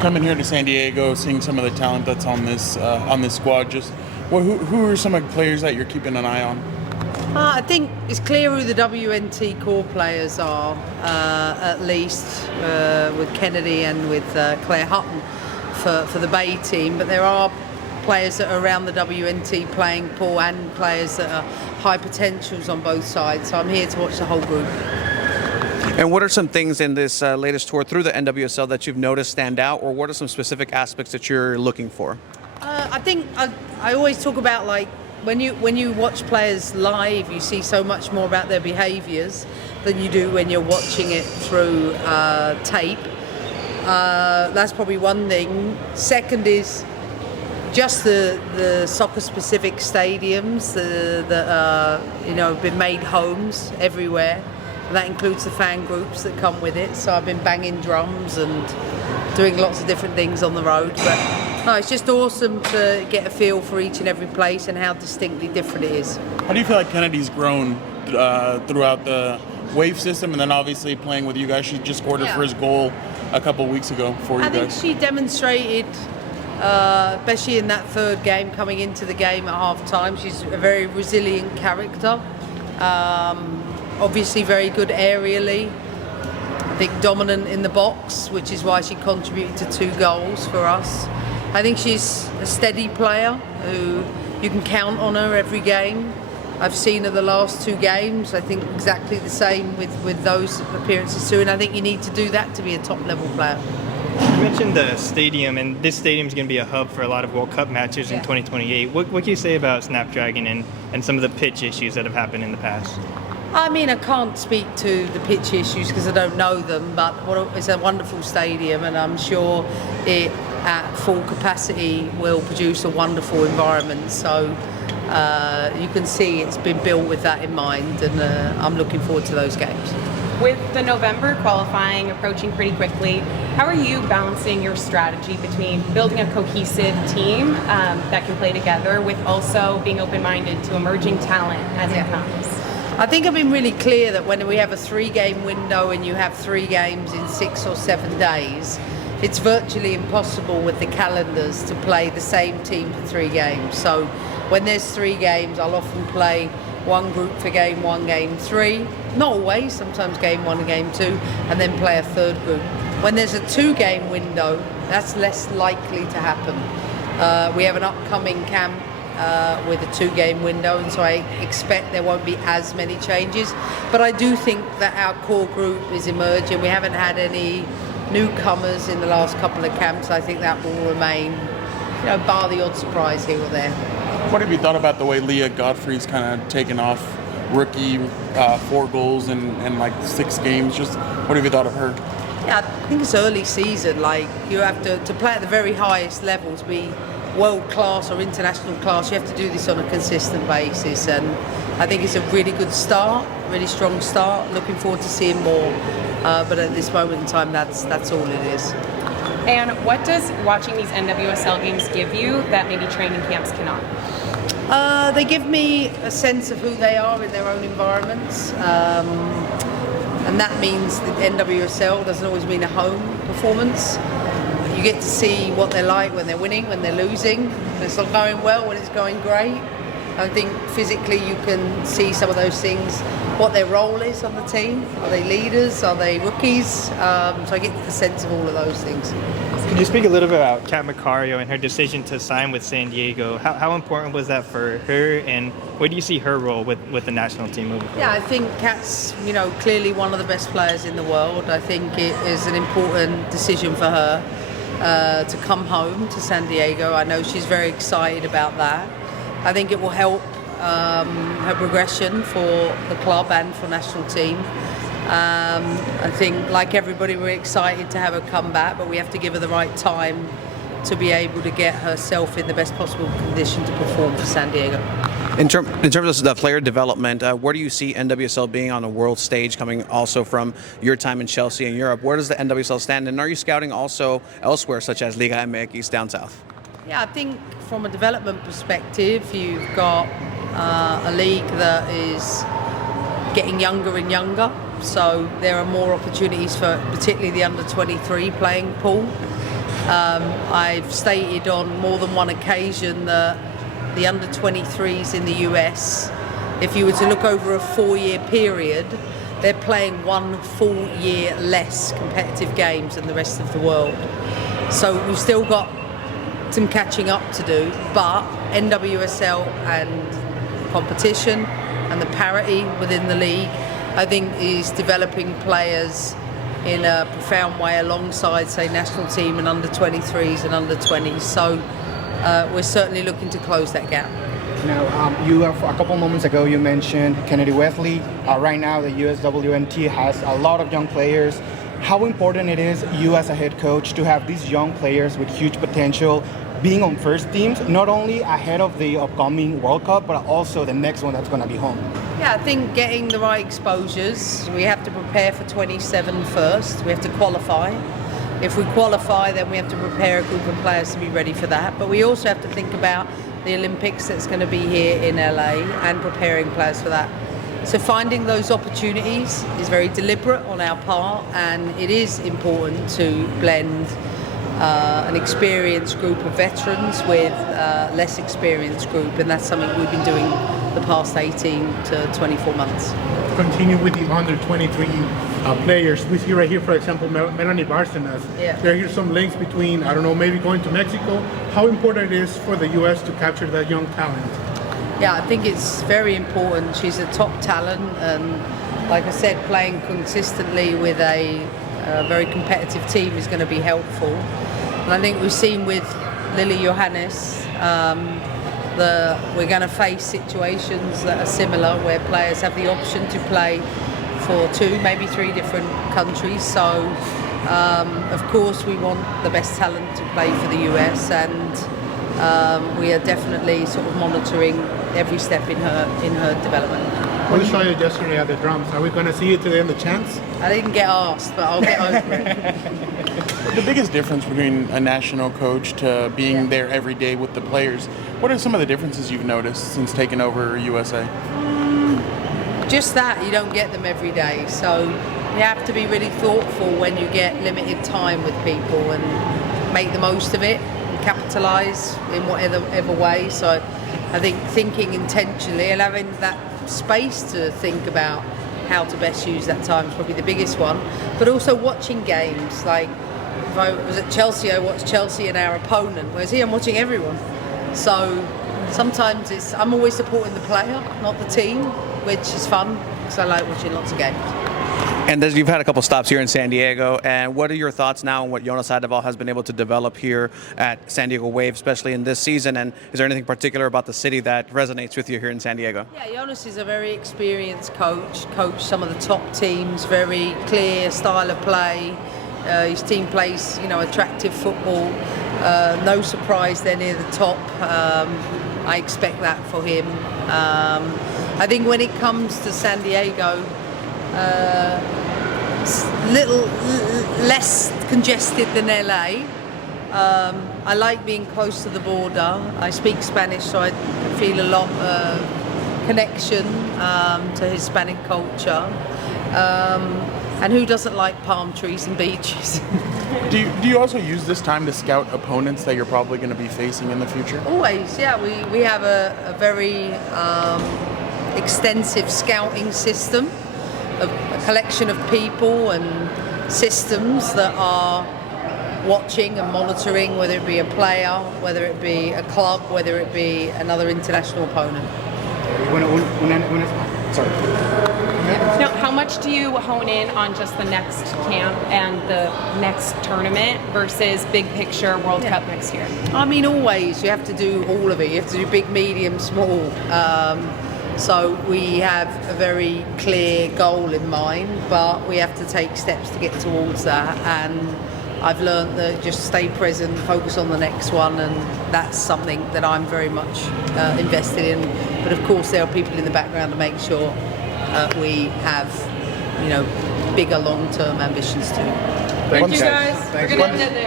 Coming here to San Diego, seeing some of the talent that's on this squad, just who are some of the players that you're keeping an eye on? I think it's clear who the WNT core players are, at least with Kennedy and with Claire Hutton for the Bay team. But there are players that are around the WNT playing pool and players that are high potentials on both sides. So I'm here to watch the whole group. And what are some things in this latest tour through the NWSL that you've noticed stand out, or what are some specific aspects that you're looking for? I think I always talk about, like, when you watch players live, you see so much more about their behaviours than you do when you're watching it through tape. That's probably one thing. Second is just the soccer-specific stadiums that have been made homes everywhere. And that includes the fan groups that come with it. So I've been banging drums and doing lots of different things on the road. But no, it's just awesome to get a feel for each and every place and how distinctly different it is. How do you feel like Kennedy's grown throughout the wave system, and then obviously playing with you guys? She just scored her first goal a couple of weeks ago for you guys. I think she demonstrated, especially in that third game, coming into the game at half-time, she's a very resilient character. Obviously very good aerially. I think dominant in the box, which is why she contributed to 2 goals for us. I think she's a steady player who you can count on her every game. I've seen her the last 2 games. I think exactly the same with those appearances too, and I think you need to do that to be a top level player. You mentioned the stadium, and this stadium is going to be a hub for a lot of World Cup matches in 2028. What can you say about Snapdragon and some of the pitch issues that have happened in the past? I mean, I can't speak to the pitch issues because I don't know them, but it's a wonderful stadium, and I'm sure it, at full capacity, will produce a wonderful environment. So you can see it's been built with that in mind, and I'm looking forward to those games. With the November qualifying approaching pretty quickly, how are you balancing your strategy between building a cohesive team that can play together with also being open-minded to emerging talent as it comes? I think I've been really clear that when we have a 3-game window and you have 3 games in 6 or 7 days, it's virtually impossible with the calendars to play the same team for 3 games. So when there's 3 games, I'll often play one group for game 1, game 3. Not always, sometimes game 1 and game 2, and then play a third group. When there's a 2-game window, that's less likely to happen. We have an upcoming camp with a 2-game window, and so I expect there won't be as many changes. But I do think that our core group is emerging. We haven't had any newcomers in the last couple of camps. I think that will remain, bar the odd surprise here or there. What have you thought about the way Leah Godfrey's kind of taken off? Rookie, 4 goals in like 6 games. Just what have you thought of her? Yeah, I think it's early season. Like, you have to play at the very highest level, to be world class or international class. You have to do this on a consistent basis, and I think it's a really good start, really strong start. Looking forward to seeing more, but at this moment in time, that's all it is. And what does watching these NWSL games give you that maybe training camps cannot? They give me a sense of who they are in their own environments, and that means the NWSL doesn't always mean a home performance. You get to see what they're like when they're winning, when they're losing, when it's not going well, when it's going great. I think physically you can see some of those things, what their role is on the team. Are they leaders? Are they rookies? So I get the sense of all of those things. Can you speak a little bit about Kat Macario and her decision to sign with San Diego? How important was that for her, and where do you see her role with the national team moving forward? Yeah, I think Kat's clearly one of the best players in the world. I think it is an important decision for her to come home to San Diego. I know she's very excited about that. I think it will help her progression for the club and for national team. I think, like everybody, we're excited to have her come back, but we have to give her the right time to be able to get herself in the best possible condition to perform for San Diego. In terms of the player development, where do you see NWSL being on the world stage, coming also from your time in Chelsea and Europe? Where does the NWSL stand, and are you scouting also elsewhere, such as Liga MX down south? Yeah, I think from a development perspective, you've got a league that is getting younger and younger, so there are more opportunities for particularly the under-23 playing pool. I've stated on more than one occasion that the under-23s in the US, if you were to look over a 4-year period, they're playing 1 full year less competitive games than the rest of the world. So we've still got some catching up to do, but NWSL and competition and the parity within the league, I think, is developing players in a profound way alongside, say, national team and under-23s and under-20s. So we're certainly looking to close that gap. Now, you have, a couple moments ago, you mentioned Kennedy Wesley. Right now, the USWNT has a lot of young players. How important it is, you as a head coach, to have these young players with huge potential being on first teams, not only ahead of the upcoming World Cup, but also the next one that's going to be home? Yeah, I think getting the right exposures. We have to prepare for 27 first. We have to qualify. If we qualify, then we have to prepare a group of players to be ready for that. But we also have to think about the Olympics that's going to be here in LA and preparing players for that. So finding those opportunities is very deliberate on our part, and it is important to blend an experienced group of veterans with less experienced group, and that's something we've been doing the past 18 to 24 months. Continue with the under-23 players. We see right here, for example, Melanie Barcenas. Yeah. There are here some links between, I don't know, maybe going to Mexico. How important it is for the U.S. to capture that young talent? Yeah, I think it's very important. She's a top talent, and like I said, playing consistently with a very competitive team is going to be helpful. And I think we've seen with Lily Johannes, we're going to face situations that are similar, where players have the option to play for 2, maybe 3 different countries. So, of course, we want the best talent to play for the US, and we are definitely sort of monitoring every step in her development. We saw you yesterday at the drums. Are we going to see you today in the chants? I didn't get asked, but I'll get over it. The biggest difference between a national coach to being there every day with the players, what are some of the differences you've noticed since taking over USA? Just that, you don't get them every day. So you have to be really thoughtful when you get limited time with people and make the most of it and capitalise in whatever way. So I think thinking intentionally and having that space to think about how to best use that time is probably the biggest one. But also watching games. Like if I was at Chelsea, I watched Chelsea and our opponent, whereas here I'm watching everyone. So sometimes I'm always supporting the player, not the team, which is fun because I like watching lots of games. And you've had a couple stops here in San Diego, and what are your thoughts now on what Jonas Eidevall has been able to develop here at San Diego Wave, especially in this season? And is there anything particular about the city that resonates with you here in San Diego? Yeah, Jonas is a very experienced coach, coached some of the top teams, very clear style of play. His team plays, attractive football. No surprise they're near the top. I expect that for him. I think when it comes to San Diego, little less congested than LA. I like being close to the border. I speak Spanish, so I feel a lot of connection to Hispanic culture. And who doesn't like palm trees and beaches? Do you also use this time to scout opponents that you're probably going to be facing in the future? Always, yeah. We have a very extensive scouting system, a collection of people and systems that are watching and monitoring, whether it be a player, whether it be a club, whether it be another international opponent. Sorry. Now, how much do you hone in on just the next camp and the next tournament versus big picture World Cup next year? I mean, always. You have to do all of it. You have to do big, medium, small. So we have a very clear goal in mind, but we have to take steps to get towards that. And I've learned that just stay present, focus on the next one, and that's something that I'm very much invested in. But of course, there are people in the background to make sure we have, bigger long-term ambitions too. Thank you guys. We're going to end it there.